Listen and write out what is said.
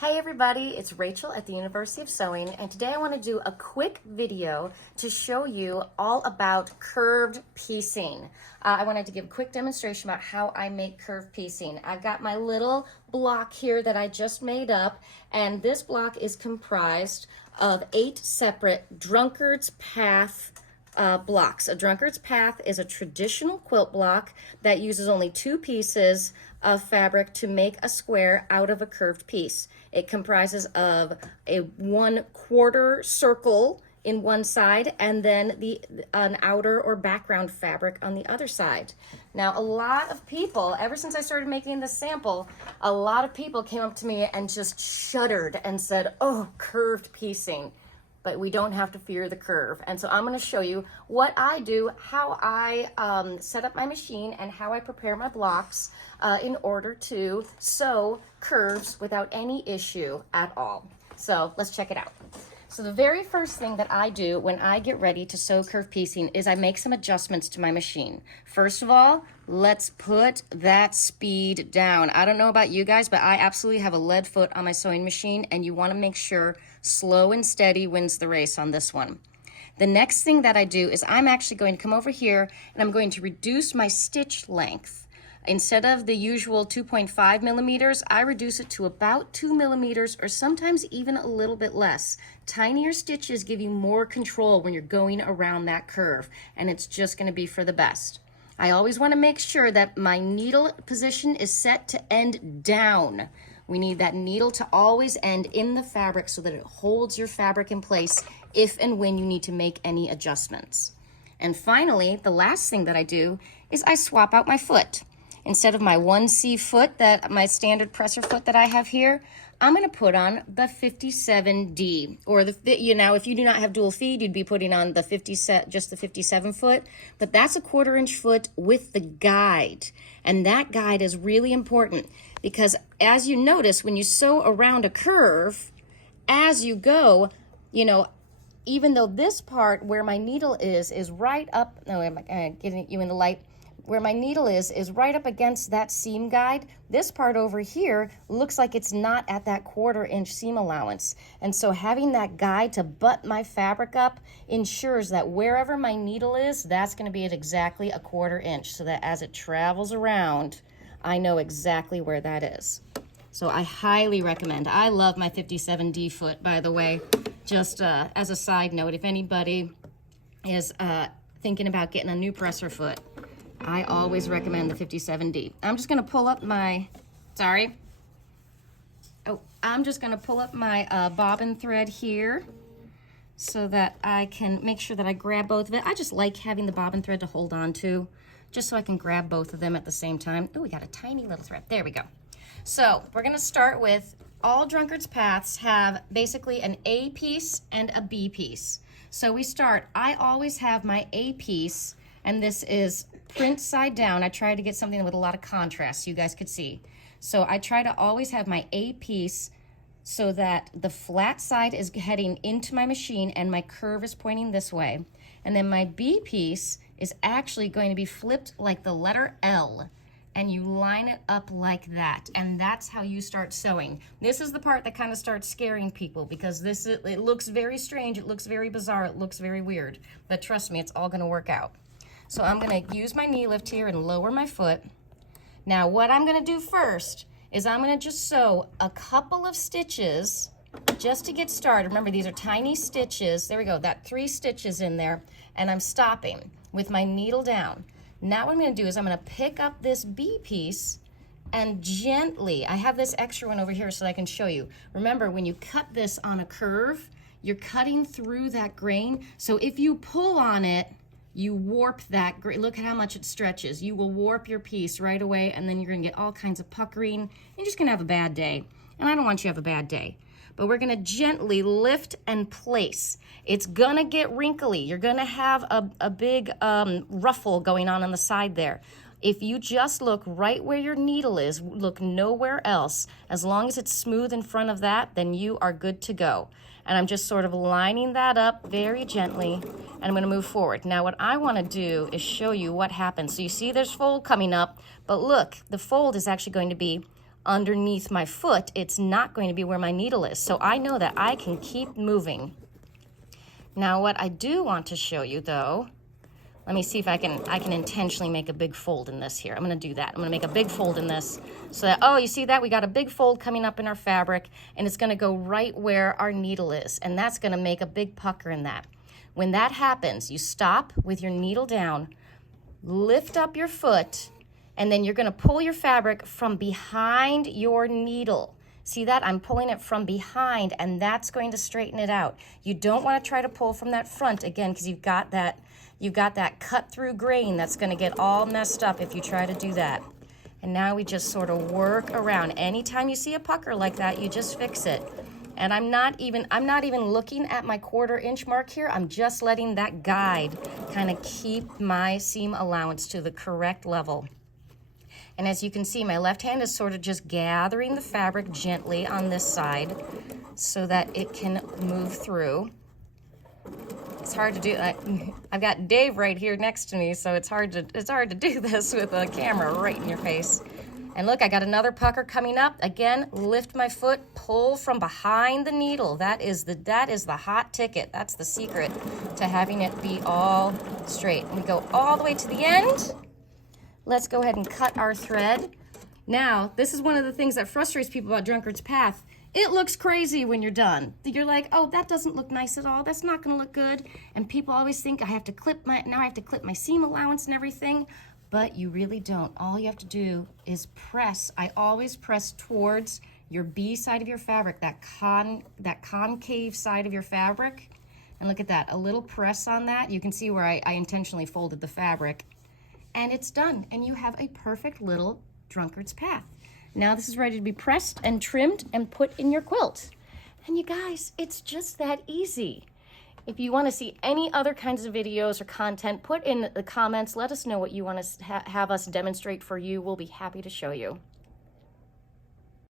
Hey everybody, it's Rachel at the University of Sewing, and today I want to do a quick video to show you all about curved piecing. I wanted to give a quick demonstration about how I make curved piecing. I've got my little block here that I just made up, and this block is comprised of 8 separate Drunkard's Path blocks. A Drunkard's Path is a traditional quilt block that uses only 2 pieces of fabric to make a square out of a curved piece. It comprises of a 1/4 circle in one side and then an outer or background fabric on the other side. Now, a lot of people, ever since I started making this sample, a lot of people came up to me and just shuddered and said, "Oh, curved piecing." But we don't have to fear the curve. And so I'm going to show you what I do, how I set up my machine, and how I prepare my blocks in order to sew curves without any issue at all. So let's check it out. So the very first thing that I do when I get ready to sew curved piecing is I make some adjustments to my machine. First of all, let's put that speed down. I don't know about you guys, but I absolutely have a lead foot on my sewing machine, and you want to make sure slow and steady wins the race on this one. The next thing that I do is I'm actually going to come over here and I'm going to reduce my stitch length. Instead of the usual 2.5 millimeters, I reduce it to about 2 millimeters or sometimes even a little bit less. Tinier stitches give you more control when you're going around that curve, and it's just going to be for the best. I always want to make sure that my needle position is set to end down. We need that needle to always end in the fabric so that it holds your fabric in place if and when you need to make any adjustments. And finally, the last thing that I do is I swap out my foot. Instead of my 1C foot, my standard presser foot that I have here, I'm going to put on the 57D. Or if you do not have dual feed, you'd be putting on just the 57 foot. But that's a 1/4 inch foot with the guide. And that guide is really important because as you notice, when you sew around a curve, as you go, even though this part where my needle is right up, no, I'm getting you in the light, where my needle is right up against that seam guide, this part over here looks like it's not at that 1/4 inch seam allowance. And so having that guide to butt my fabric up ensures that wherever my needle is, that's going to be at exactly a 1/4 inch, so that as it travels around, I know exactly where that is. So I highly recommend. I love my 57D foot, by the way. Just as a side note, if anybody is thinking about getting a new presser foot, I always recommend the 57D. I'm just going to pull up my, I'm just going to pull up my bobbin thread here so that I can make sure that I grab both of it. I just like having the bobbin thread to hold on to, just so I can grab both of them at the same time. Oh, we got a tiny little thread. There we go. So we're going to start with, all Drunkard's Paths have basically an A piece and a B piece. So I always have my A piece, and this is print side down. I try to get something with a lot of contrast so you guys could see. So I try to always have my A piece so that the flat side is heading into my machine and my curve is pointing this way. And then my B piece is actually going to be flipped like the letter L, and you line it up like that, and that's how you start sewing. This is the part that kind of starts scaring people because it looks very strange, it looks very bizarre, it looks very weird, but trust me, it's all going to work out. So I'm going to use my knee lift here and lower my foot. Now what I'm going to do first is I'm going to just sew a couple of stitches just to get started. Remember, these are tiny stitches. There we go, that 3 stitches in there, and I'm stopping with my needle down. Now what I'm going to do is I'm going to pick up this B piece and gently, I have this extra one over here so that I can show you. Remember, when you cut this on a curve, you're cutting through that grain. So if you pull on it, you warp that grain. Look at how much it stretches. You will warp your piece right away, and then you're going to get all kinds of puckering. You're just going to have a bad day. And I don't want you to have a bad day. But we're going to gently lift and place. It's going to get wrinkly. You're going to have a big ruffle going on the side there. If you just look right where your needle is, look nowhere else, as long as it's smooth in front of that, then you are good to go. And I'm just sort of lining that up very gently, and I'm going to move forward. Now what I want to do is show you what happens. So you see there's fold coming up, but look, the fold is actually going to be underneath my foot, it's not going to be where my needle is. So I know that I can keep moving. Now what I do want to show you though, let me see if I can intentionally make a big fold in this here. I'm gonna do that. I'm gonna make a big fold in this so that, oh, you see that? We got a big fold coming up in our fabric, and it's gonna go right where our needle is, and that's gonna make a big pucker in that. When that happens, you stop with your needle down, lift up your foot, and then you're gonna pull your fabric from behind your needle. See that? I'm pulling it from behind, and that's going to straighten it out. You don't wanna try to pull from that front, again, because you've got that cut through grain that's gonna get all messed up if you try to do that. And now we just sort of work around. Anytime you see a pucker like that, you just fix it. And I'm not even looking at my 1/4 inch mark here. I'm just letting that guide kind of keep my seam allowance to the correct level. And as you can see, my left hand is sort of just gathering the fabric gently on this side so that it can move through. It's hard to do. I've got Dave right here next to me, so it's hard to do this with a camera right in your face. And look, I got another pucker coming up. Again, lift my foot, pull from behind the needle. That is the hot ticket. That's the secret to having it be all straight. And we go all the way to the end. Let's go ahead and cut our thread. Now, this is one of the things that frustrates people about Drunkard's Path. It looks crazy when you're done. You're like, oh, that doesn't look nice at all. That's not gonna look good. And people always think I have to clip my seam allowance and everything, but you really don't. All you have to do is press. I always press towards your B side of your fabric, that concave side of your fabric. And look at that, a little press on that. You can see where I intentionally folded the fabric. And it's done, and you have a perfect little Drunkard's Path. Now this is ready to be pressed and trimmed and put in your quilt. And you guys, it's just that easy. If you want to see any other kinds of videos or content, put in the comments. Let us know what you want to have us demonstrate for you. We'll be happy to show you.